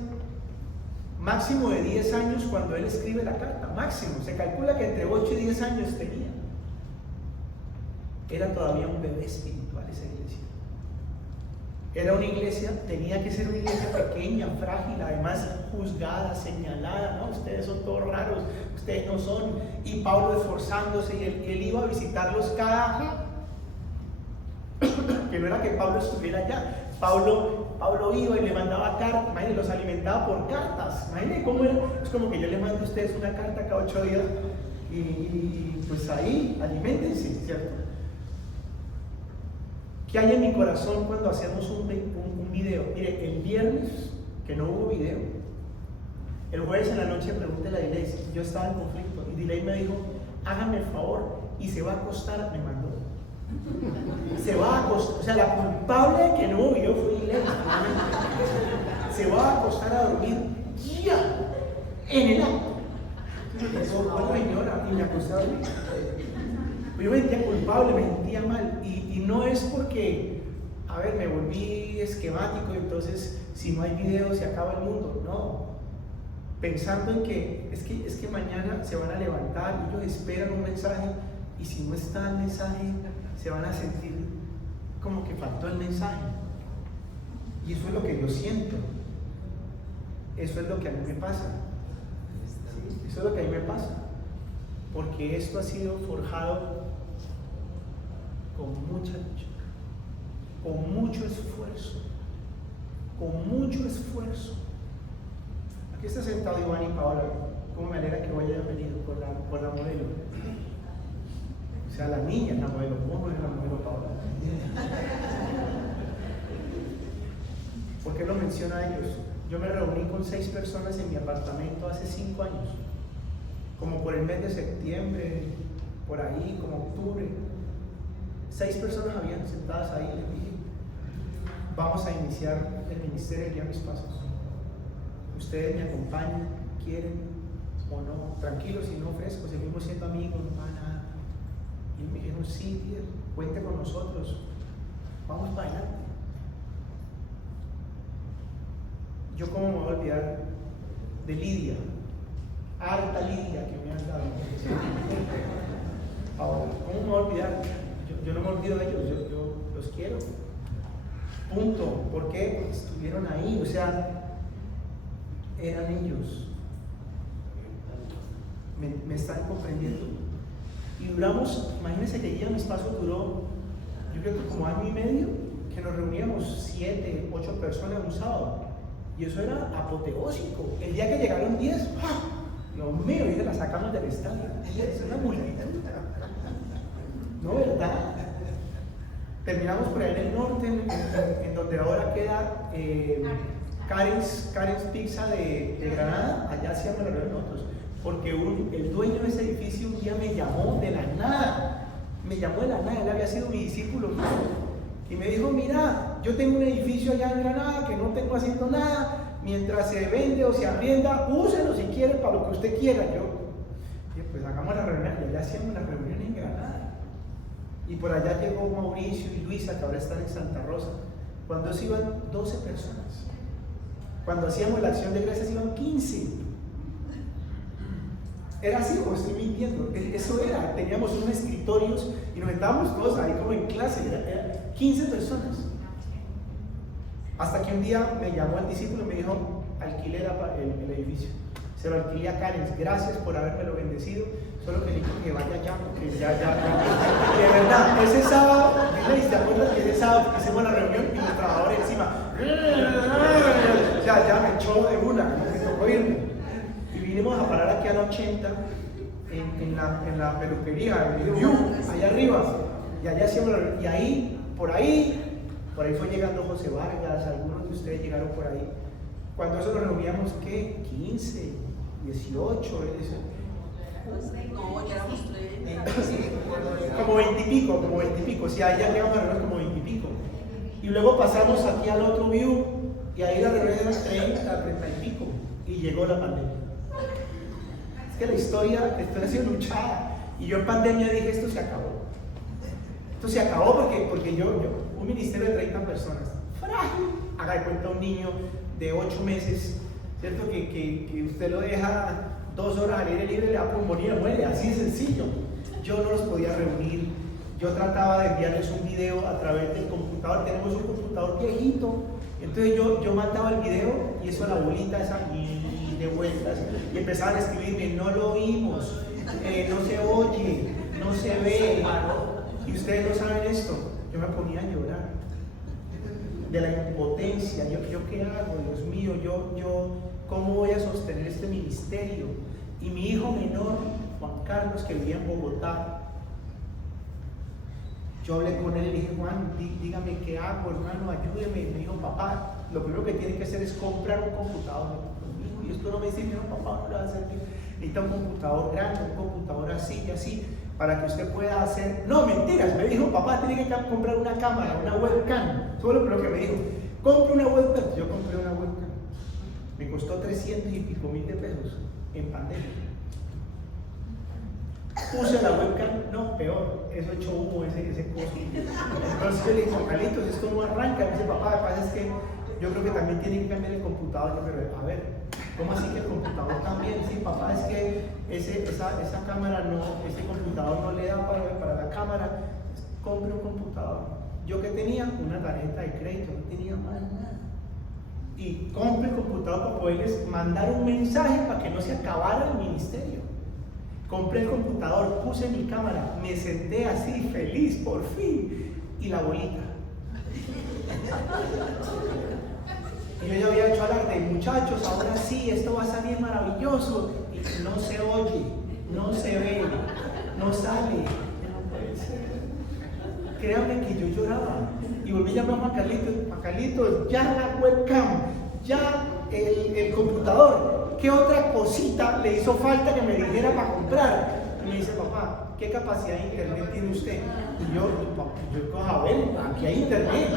máximo de 10 años cuando él escribe la carta, máximo. Se calcula que entre 8 y 10 años tenía. Era todavía un bebé espiritual esa iglesia. Era una iglesia, tenía que ser una iglesia pequeña, frágil, además juzgada, señalada, ¿no? Ustedes son todos raros, ustedes no son. Y Pablo esforzándose, y él iba a visitarlos cada... que no era que Pablo estuviera allá. Pablo iba y le mandaba cartas, imagínense, los alimentaba por cartas. Imagínense cómo era. Es como que yo le mando a ustedes una carta cada 8 días y pues ahí, aliméntense, ¿cierto? ¿Qué hay en mi corazón cuando hacemos un video? Mire, el viernes, que no hubo video, el jueves en la noche pregunté a la iglesia, yo estaba en conflicto, y Diley me dijo, hágame el favor, y se va a acostar, me mandó. Se va a acostar, o sea, la culpable de que no hubo video fue Diley. Se va a acostar a dormir ya, en el acto. Bueno, señora, y me acosté a dormir. Yo me sentía culpable, me sentía mal, y no es porque, a ver, me volví esquemático, entonces si no hay video se acaba el mundo, no. Pensando en que es que mañana se van a levantar y ellos esperan un mensaje, y si no está el mensaje, se van a sentir como que faltó el mensaje. Y eso es lo que yo siento, eso es lo que a mí me pasa, ¿sí? Eso es lo que a mí me pasa, porque esto ha sido forjado con mucha lucha, con mucho esfuerzo, Aquí está sentado Iván y Paola, cómo me alegra que hayan venido con la modelo. O sea, la niña es la modelo, ¿cómo no es la modelo Paola? ¿Por qué lo menciona a ellos? Yo me reuní con 6 personas en mi apartamento hace 5 años, como por el mes de septiembre, por ahí, como octubre. 6 personas habían sentadas ahí, les dije, vamos a iniciar el ministerio Guía Mis Pasos. Ustedes me acompañan, quieren o no, tranquilos y no frescos, seguimos siendo amigos, no pasa nada. Y me dijeron, sí, tío, cuente con nosotros, vamos para adelante. Yo cómo me voy a olvidar de Lidia, harta Lidia que me han dado. Ahora, ¿cómo me voy a olvidar? Yo no me olvido de ellos, yo los quiero. Punto. ¿Por qué? Porque estuvieron ahí, o sea, eran ellos. Me están comprendiendo. Y duramos, imagínense que Guía Mis Pasos duró, yo creo que como año y medio, que nos reuníamos 7, 8 personas un sábado. Y eso era apoteósico. El día que llegaron 10, ¡ah! Dios mío, y la sacamos del estadio. Es una multitud. ¿No, verdad? Terminamos por ahí en el norte, en donde ahora queda Karen's Pizza de Granada. Allá hacíamos la reunión nosotros. Porque el dueño de ese edificio un día me llamó de la nada. Me llamó de la nada, él había sido mi discípulo. Y me dijo, mira, yo tengo un edificio allá en Granada que no tengo haciendo nada. Mientras se vende o se arrienda, úselo si quiere para lo que usted quiera. Pues hagamos la reunión. Y allá hacíamos las reuniones en Granada. Y por allá llegó Mauricio y Luisa, que ahora están en Santa Rosa. Cuando se iban 12 personas. Cuando hacíamos la acción de gracias iban 15. Era así, o estoy mintiendo. Eso era. Teníamos unos escritorios y nos sentábamos todos ahí como en clase. Eran 15 personas. Hasta que un día me llamó el discípulo y me dijo, alquilé el edificio. Se lo alquilé a Karen, gracias por habérmelo bendecido. Solo que dijo que vaya ya, porque ya. Y de verdad, ese sábado, ¿te acuerdas que ese sábado hicimos la reunión y los trabajadores encima? Ya me echó de una, me tocó irme. Y vinimos a parar aquí a la 80, en la peluquería, en el View, allá arriba. Y allá hacíamos la reunión. Y ahí, por ahí fue llegando José Vargas, algunos de ustedes llegaron por ahí. Cuando eso nos reuníamos, ¿qué? 15, 18, No, ya éramos 30. como 20 y pico, si allá llegamos a reuniones como 20 y pico. Y luego pasamos aquí al otro View, y ahí la reunión era 30 y pico, y llegó la pandemia. Es que la historia ha sido luchada, y yo en pandemia dije, esto se acabó. Esto se acabó porque yo un ministerio de 30 personas, frágil, haga de cuenta un niño de 8 meses, ¿cierto? Que usted lo deja 2 horas al aire libre, le da pulmonía, muere, así de sencillo. Yo no los podía reunir, yo trataba de enviarles un video a través del computador. Tenemos un computador viejito, entonces yo mandaba el video y eso, la bolita esa y de vueltas, y empezaban a escribirme: no lo oímos, no se oye, no se ve. Y ustedes no saben esto, yo me ponía a llorar de la impotencia. Yo ¿qué hago? Dios mío, yo ¿cómo voy a sostener este ministerio? Y mi hijo menor, Juan Carlos, que vivía en Bogotá, yo hablé con él y le dije: Juan, dígame qué hago, hermano, ayúdeme. Me dijo: papá, lo primero que tiene que hacer es comprar un computador. Y esto no me sirve, no, papá, no lo va a hacer bien. Necesita un computador grande, un computador así y así, para que usted pueda hacer. No, mentiras, me dijo: papá, tiene que comprar una cámara, una webcam. Solo lo que me dijo: compre una webcam. Yo compré una webcam, me costó 300 y pico mil de pesos en pandemia. Puse la webcam, no, peor, eso echó humo, ese coso. Entonces yo le dije: Carlitos, esto no arranca. Me dice: papá, lo que pasa es que yo creo que también tiene que cambiar el computador. Yo, pero a ver, ¿cómo así que el computador también? Sí, papá, es que esa cámara no, ese computador no le da para la cámara. Compre un computador. Yo que tenía una tarjeta de crédito, no tenía más nada. Y compre el computador para poderles mandar un mensaje para que no se acabara el ministerio. Compré el computador, puse mi cámara, me senté así feliz, por fin, y la bolita. Y yo ya había hecho alarde: muchachos, ahora sí, esto va a salir maravilloso. Y no se oye, no se ve, no sale. Créanme que yo lloraba. Y volví a llamar a Juan Carlitos: Juan Carlitos, ya la webcam, ya el computador. ¿Qué otra cosita le hizo falta que me dijera para comprar? Y me dice: papá, ¿qué capacidad de internet tiene usted? Y yo a ver, aquí hay internet.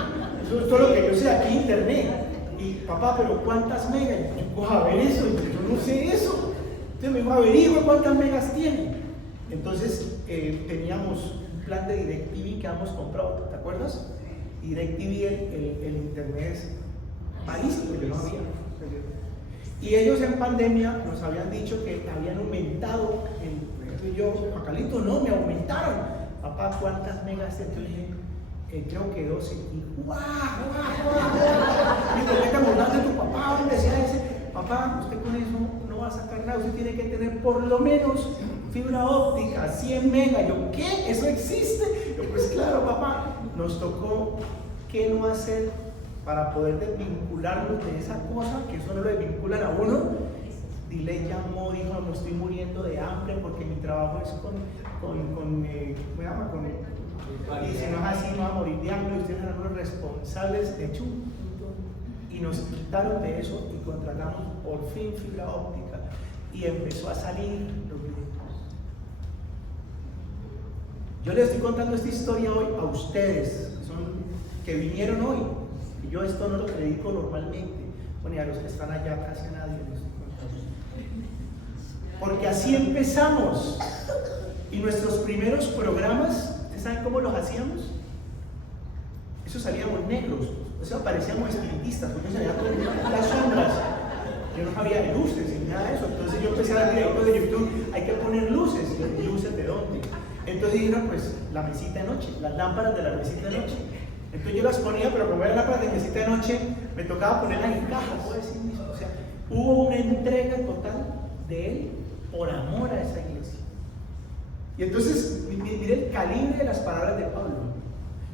Eso es todo lo que yo sé, aquí hay internet. Y papá, pero ¿cuántas megas? Yo a ver eso, yo no sé eso. Entonces me dijo: averigua cuántas megas tiene. Entonces teníamos un plan de DirecTV que habíamos comprado, ¿te acuerdas? DirecTV, el internet es malísimo, yo no había. Y ellos en pandemia nos habían dicho que habían aumentado. Y yo: Juan Carlitos, no, me aumentaron. Papá, ¿cuántas megas? Yo dije: creo que 12. Y ¡guau! Y ¿por qué estamos hablando de tu papá? Me decía ese: papá, usted con eso no va a sacar nada, usted tiene que tener por lo menos fibra óptica, 100 megas. Yo: ¿qué? ¿Eso existe? Yo: pues claro, papá. Nos tocó qué no hacer para poder desvincularnos de esa cosa, que eso no lo desvinculan a uno. Dile llamó, dijo: me estoy muriendo de hambre porque mi trabajo es con ¿cómo se llama? Y si no es así, no va a morir de hambre. Ustedes eran los responsables de hecho. Y nos quitaron de eso y contratamos por fin fibra óptica y empezó a salir los videos. Yo les estoy contando esta historia hoy a ustedes que vinieron hoy. Yo esto no lo predico normalmente. Bueno, y a los que están allá casi a nadie les estoy contando. Porque así empezamos. Y nuestros primeros programas, ¿ustedes saben cómo los hacíamos? Eso salíamos negros, o sea, parecíamos espiritistas, porque salían con las sombras. Yo no había luces ni nada de eso. Entonces yo empecé a ver videos de YouTube: hay que poner luces. ¿Y luces de dónde? Entonces dijeron: pues la mesita de noche, las lámparas de la mesita de noche. Entonces yo las ponía, pero como eran lámparas de mesita de noche, me tocaba ponerlas en cajas, puedo decir mismo. O sea, hubo una entrega total de él por amor a esa iglesia. Y entonces, mire el calibre de las palabras de Pablo.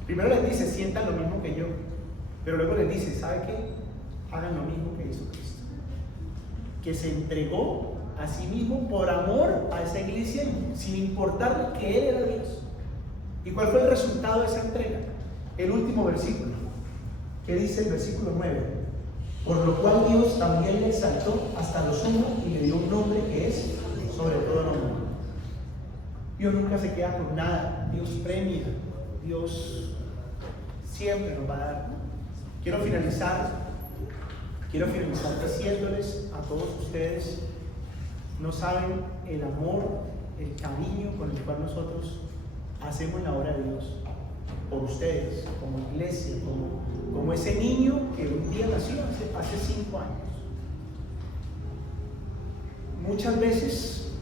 Primero les dice: sientan lo mismo que yo. Pero luego les dice: ¿sabe qué? Hagan lo mismo que hizo Cristo, que se entregó a sí mismo por amor a esa iglesia, sin importar que Él era Dios. ¿Y cuál fue el resultado de esa entrega? El último versículo, que dice el versículo 9: por lo cual Dios también le exaltó hasta lo sumo y le dio un nombre que es sobre todo nombre. Dios nunca se queda con nada. Dios premia. Dios siempre nos va a dar. Quiero finalizar diciéndoles a todos ustedes: no saben el amor, el cariño con el cual nosotros hacemos la obra de Dios por ustedes, como iglesia, como ese niño que un día nació hace 5 años. Muchas veces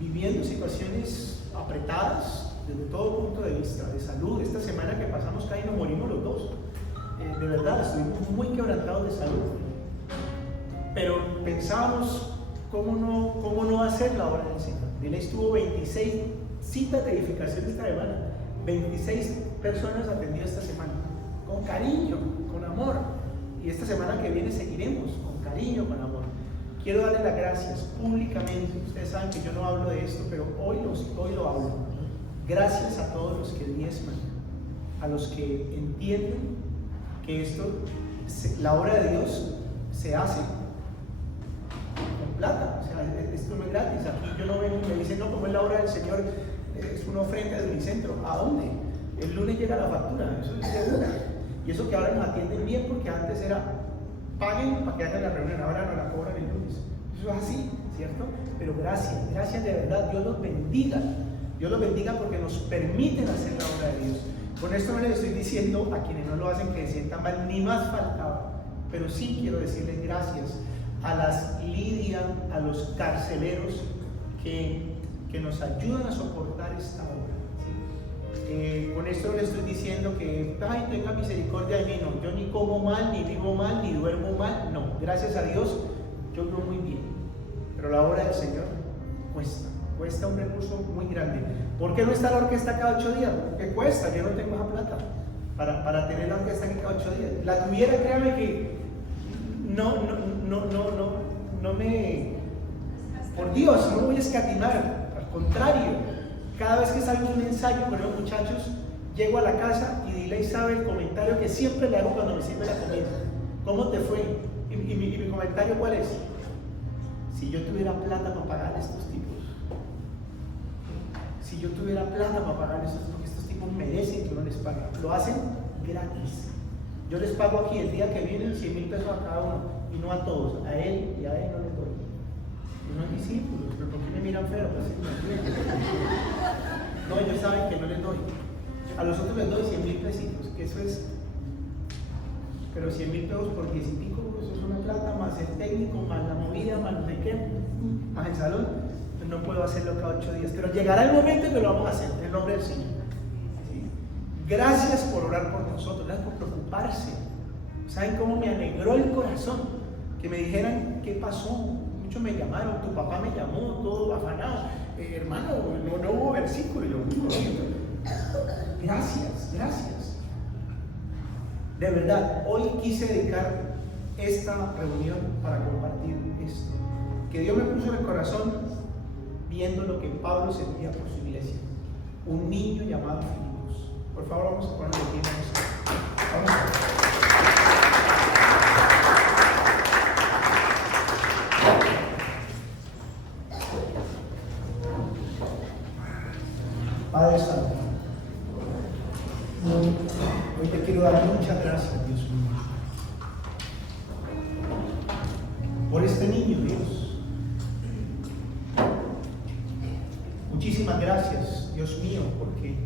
viviendo situaciones apretadas, desde todo punto de vista, de salud. Esta semana que pasamos casi nos morimos los dos. De verdad, estuvimos muy quebrantados de salud. Pero pensábamos cómo no hacer la obra del Señor. Diles tuvo 26 citas de edificación esta semana. 26 personas atendidas esta semana. Con cariño, con amor. Y esta semana que viene seguiremos con cariño, con amor. Quiero darle las gracias públicamente. Ustedes saben que yo no hablo de esto, pero hoy lo hablo. Gracias a todos los que diezman, a los que entienden que la obra de Dios se hace con plata. O sea, esto no es gratis. Aquí yo no vengo y me dicen, no, como es la obra del Señor, es una ofrenda de Unicentro. ¿A dónde? El lunes llega la factura, eso es de una. Y eso que ahora nos atienden bien, porque antes era paguen para que hagan la reunión, ahora no la cobran el lunes. Eso es así, ¿cierto? Pero gracias de verdad. Dios los bendiga. Dios los bendiga porque nos permiten hacer la obra de Dios. Con esto no les estoy diciendo a quienes no lo hacen que se sientan mal, ni más faltaba. Pero sí quiero decirles gracias a las Lidia, a los carceleros que nos ayudan a soportar esta obra. ¿Sí? Con esto no les estoy diciendo que, ay, tenga misericordia de mí. No, yo ni como mal, ni vivo mal, ni duermo mal. No, gracias a Dios, yo vivo muy bien. Pero la obra del Señor cuesta un recurso muy grande. ¿Por qué no está la orquesta cada 8 días? Porque cuesta, yo no tengo esa plata para tener la orquesta aquí cada 8 días. La tuviera, créame que no me, por Dios, no me voy a escatimar. Al contrario, cada vez que salgo un ensayo con los muchachos, llego a la casa y Diley sabe el comentario que siempre le hago cuando me sirve la comida. ¿Cómo te fue? Y mi comentario, ¿cuál es? Si yo tuviera plata para pagar a estos tipos. Si yo tuviera plata para pagar estos, porque estos tipos merecen que uno les pague. Lo hacen gratis. Yo les pago aquí el día que vienen 100,000 pesos a cada uno, y no a todos. A él y a él no les doy. Unos discípulos, pero ¿por qué me miran feo? Pues, no, ellos saben que no les doy. A los otros les doy 100,000 pesitos, que eso es. Pero 100,000 pesos por 10 y pico, eso es una plata, más el técnico, más la movida, más no sé qué, más el salón. No puedo hacerlo cada 8 días, pero llegará el momento en que lo vamos a hacer, en el nombre del Señor. ¿Sí? Gracias por orar por nosotros, gracias por preocuparse. ¿Saben cómo me alegró el corazón? Que me dijeran, ¿qué pasó? Muchos me llamaron, tu papá me llamó, todo afanado. Hermano, no hubo versículo. Yo, gracias. De verdad, hoy quise dedicar esta reunión para compartir esto. Que Dios me puso en el corazón viendo lo que Pablo sentía por su iglesia. Un niño llamado Filipos. Por favor, vamos a ponerle aquí en esto. Vamos a Padre Santo, hoy te quiero dar muchas gracias, Dios mío, por este niño, Dios. Muchísimas gracias, Dios mío, porque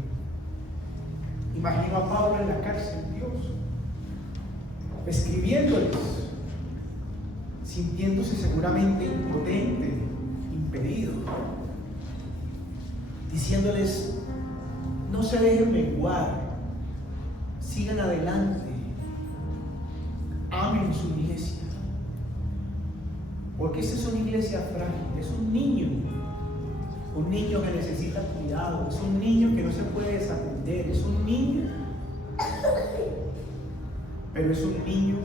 imagino a Pablo en la cárcel, Dios, escribiéndoles, sintiéndose seguramente impotente, impedido, diciéndoles, no se dejen menguar, sigan adelante, amen su iglesia, porque esta es una iglesia frágil, es un niño que necesita cuidado, es un niño que no se puede desatender, es un niño, pero es un niño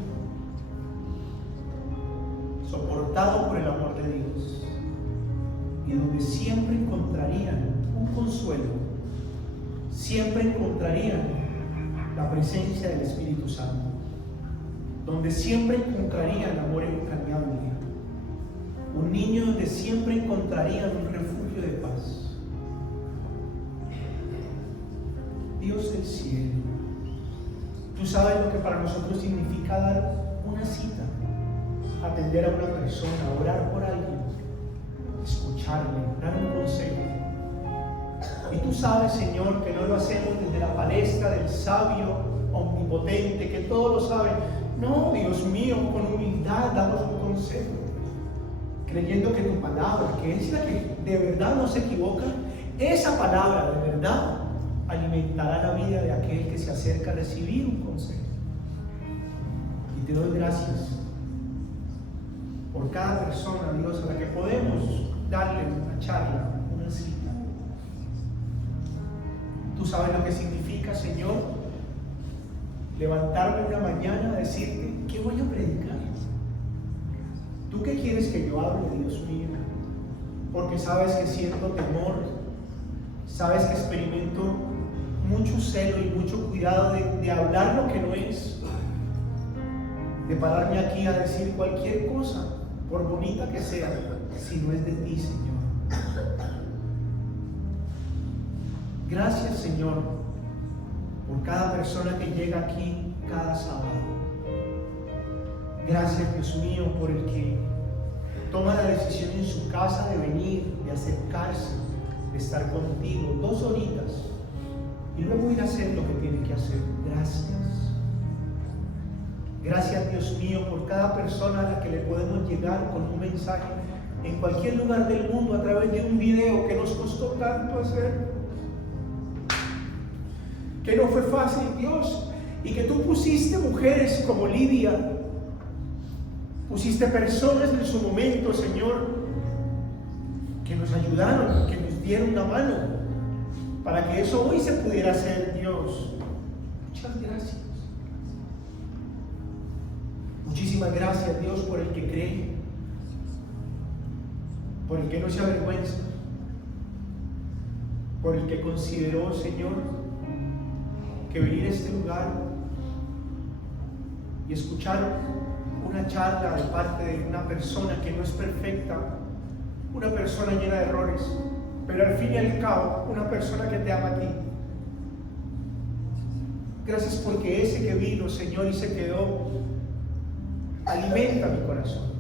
soportado por el amor de Dios, y donde siempre encontrarían un consuelo, siempre encontrarían la presencia del Espíritu Santo, donde siempre encontrarían amor entrañable, un niño donde siempre encontrarían un refugio de paz. Dios del cielo, tú sabes lo que para nosotros significa dar una cita, atender a una persona, orar por alguien, escucharle, dar un consejo. Y tú sabes, Señor, que no lo hacemos desde la palestra del sabio omnipotente, que todo lo sabe. No, Dios mío, con humildad damos un consejo, creyendo que tu palabra, que es la que de verdad no se equivoca, esa palabra de verdad alimentará la vida de aquel que se acerca a recibir un consejo. Y te doy gracias por cada persona, Dios, a la que podemos darle una charla, una cita. Tú sabes lo que significa, Señor, levantarme una mañana a decirte, ¿qué voy a predicar? ¿Tú qué quieres que yo hable, Dios mío? Porque sabes que siento temor, sabes que experimento mucho celo y mucho cuidado de hablar lo que no es, de pararme aquí a decir cualquier cosa, por bonita que sea, si no es de ti, Señor. Gracias, Señor, por cada persona que llega aquí cada sábado. Gracias, Dios mío, por el que toma la decisión en su casa de venir, de acercarse, de estar contigo 2 horitas y luego ir a hacer lo que tiene que hacer. Gracias. Gracias, Dios mío, por cada persona a la que le podemos llegar con un mensaje en cualquier lugar del mundo a través de un video que nos costó tanto hacer, que no fue fácil, Dios, y que tú pusiste mujeres como Lidia, pusiste personas en su momento, Señor, que nos ayudaron, que nos dieron una mano para que eso hoy se pudiera hacer, Dios. Muchas gracias. Muchísimas gracias, Dios, por el que cree, por el que no se avergüenza, por el que consideró, Señor, que venir a este lugar y escuchar una charla de parte de una persona que no es perfecta, una persona llena de errores, pero al fin y al cabo una persona que te ama a ti. Gracias porque ese que vino, Señor, y se quedó, alimenta mi corazón.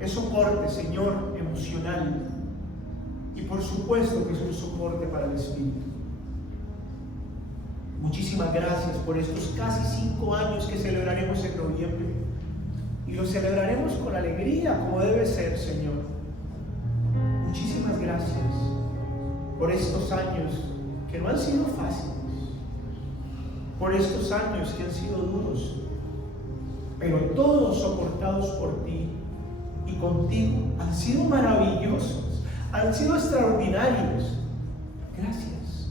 Es soporte, Señor, emocional, y por supuesto que es un soporte para el espíritu. Muchísimas gracias por estos casi 5 años que celebraremos en noviembre, y lo celebraremos con alegría como debe ser, Señor. Muchísimas gracias por estos años que no han sido fáciles, por estos años que han sido duros, pero todos soportados por ti y contigo han sido maravillosos, han sido extraordinarios. Gracias.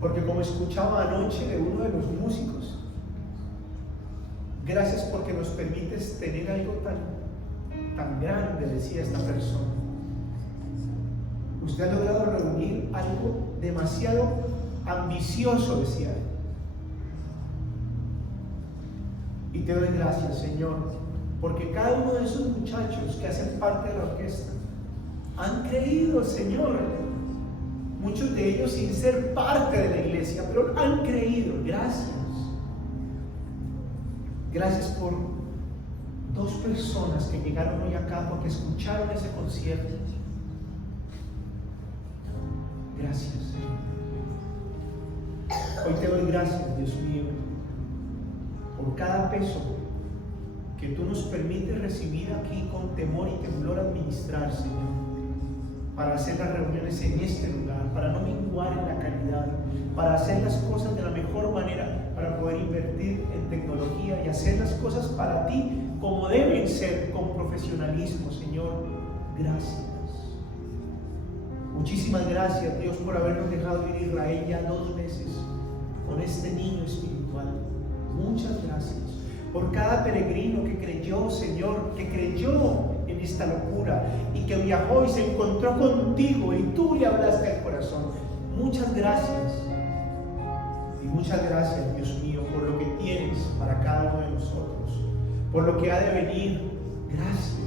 Porque como escuchaba anoche de uno de los músicos, gracias porque nos permites tener algo tan grande, decía esta persona. Usted ha logrado reunir algo demasiado ambicioso, decía él. Y te doy gracias, Señor, porque cada uno de esos muchachos que hacen parte de la orquesta han creído, Señor. Muchos de ellos sin ser parte de la iglesia, pero han creído. Gracias. Gracias por 2 personas que llegaron hoy acá porque escucharon ese concierto. Gracias, Señor. Hoy te doy gracias, Dios mío, por cada peso que tú nos permites recibir aquí con temor y temblor administrar, Señor, para hacer las reuniones en este lugar, para no menguar en la calidad, para hacer las cosas de la mejor manera, para poder invertir en tecnología y hacer las cosas para ti como deben ser, con profesionalismo, Señor. Gracias. Muchísimas gracias, Dios, por habernos dejado ir a Israel ya 2 veces con este niño espiritual. Muchas gracias por cada peregrino que creyó, Señor, que creyó en esta locura y que viajó y se encontró contigo y tú le hablaste al corazón. Muchas gracias. Y muchas gracias, Dios mío, por lo que tienes para cada uno de nosotros, por lo que ha de venir. Gracias.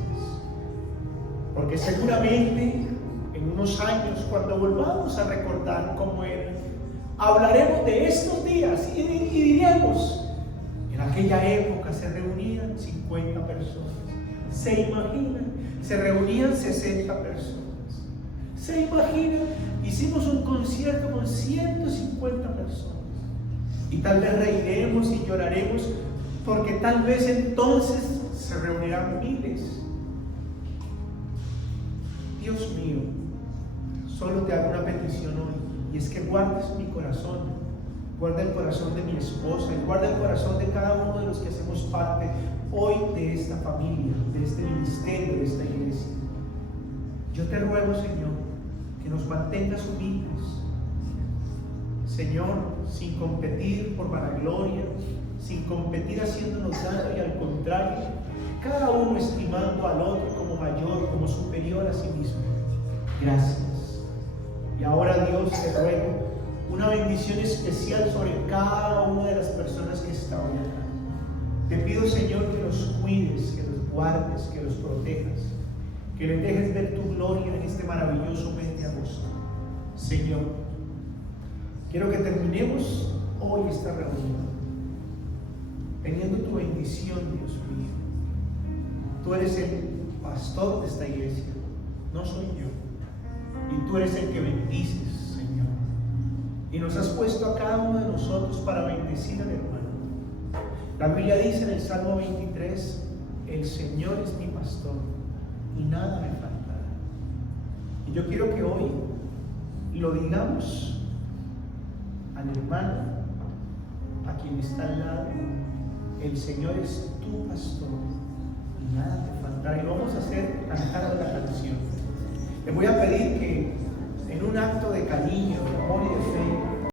Porque seguramente en unos años, cuando volvamos a recordar cómo era, hablaremos de estos días y diremos: en aquella época se reunían 50 personas. ¿Se imaginan? Se reunían 60 personas. ¿Se imaginan? Hicimos un concierto con 150 personas. Y tal vez reiremos y lloraremos, porque tal vez entonces se reunirán miles. Dios mío, solo te hago una petición hoy, y es que guardes mi corazón, guarda el corazón de mi esposa, y guarda el corazón de cada uno de los que hacemos parte hoy de esta familia, de este ministerio, de esta iglesia. Yo te ruego, Señor, que nos mantengas humildes, Señor, sin competir por vanagloria, sin competir haciéndonos daño, y al contrario, cada uno estimando al otro como mayor, como superior a sí mismo. Gracias. Y ahora, Dios, te ruego una bendición especial sobre cada una de las personas que está hoy acá. Te pido, Señor, que los cuides, que los guardes, que los protejas, que les dejes ver tu gloria en este maravilloso mes de agosto. Señor, quiero que terminemos hoy esta reunión teniendo tu bendición, Dios mío. Tú eres el pastor de esta iglesia, no soy yo. Y tú eres el que bendices, Señor. Y nos has puesto a cada uno de nosotros para bendecir al hermano. La Biblia dice en el Salmo 23, el Señor es mi pastor y nada me faltará. Y yo quiero que hoy lo digamos al hermano, a quien está al lado: el Señor es tu pastor y nada te faltará. Y vamos a hacer cantando la canción. Les voy a pedir que en un acto de cariño, de amor y de fe,